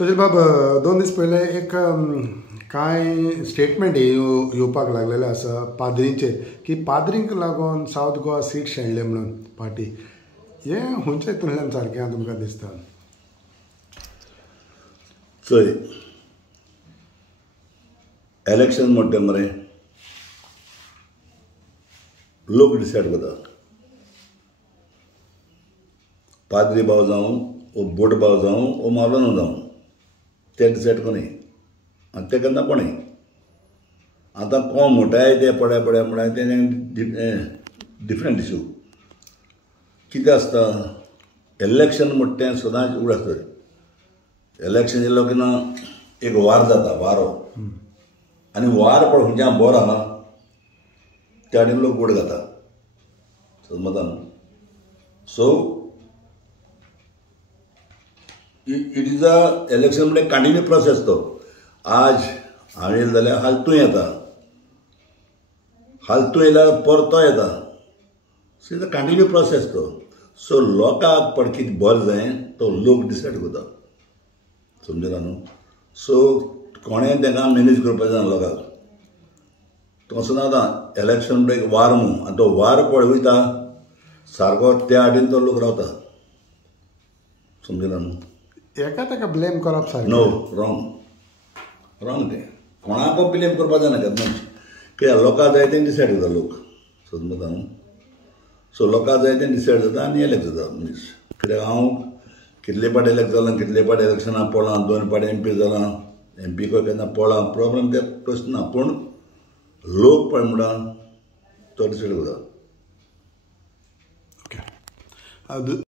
तुझे बाब 2 दीस पयले एक कांय स्टेटमेंट येवपाक लागलेले आसा पाद्रींचे की पाद्रींक लागून सावथ गोवा सीट शेणले म्हणून पार्टी हे खंयच्या हितूंतल्यान सारकें तुमकां दिसता? चोय इलेक्शन म्हणटा मरे लोक डिसायड करता. पाद्री भाव जावं ओ बोट भाव जावं ओ मावलानो जावं ते डिसायड कोणी आनी ते केन्ना कोणें आतां कोण मोठाय ते पड्या म्हळ्यार ते डिफरंट इशू कितें आसता. इलेक्शन म्हणटा तें सदांच उगड आसता. इलेक्शन येयलो की ना एक वार जाता वारो आनी वार पळय खंयच्या बोर आहा त्या वाटेन लोक वोट घालता समजता न्हू. So it is a election म्हणजे कंटिन्यू प्रोसेस तो. आज हांव येयलो जाल्यार हाल तूं येता, हाल तूं येयल्यार परतो तो येता. So is a continue process तो. सो लोकांक पड कितें बरें जाय तो लोक डिसायड करता समजता न्हू. सो कोणें तांकां मॅनेज करपाचें ना लोकांक. तसो ना आतां इलेक्शन म्हणजे एक वार न्हू आनी तो वार पळय वयता सारको त्या वाटेन तो लोक रावता समजता न्हू. एका ताका ब्लेम करप सारकें नो रॉंग तें कोणाक ब्लेम करपाक जायना केन्नाच. कित्याक लोकांक जाय तें डिसायड करता लोक समजता न्हू. सो लोकांक जाय तें डिसायड जाता आनी इलेक्ट जाता मनीस. कित्याक हांव कितले पाटी इलेक्ट जालां, कितले पाटी इलेक्शनां पळोवं, 2 पाटी MP जालां, MP केन्ना पळोवं, प्रॉब्लेम ते प्रश्न ना. पूण लोक पळय म्हणटा तो डिसायड करता. ओके.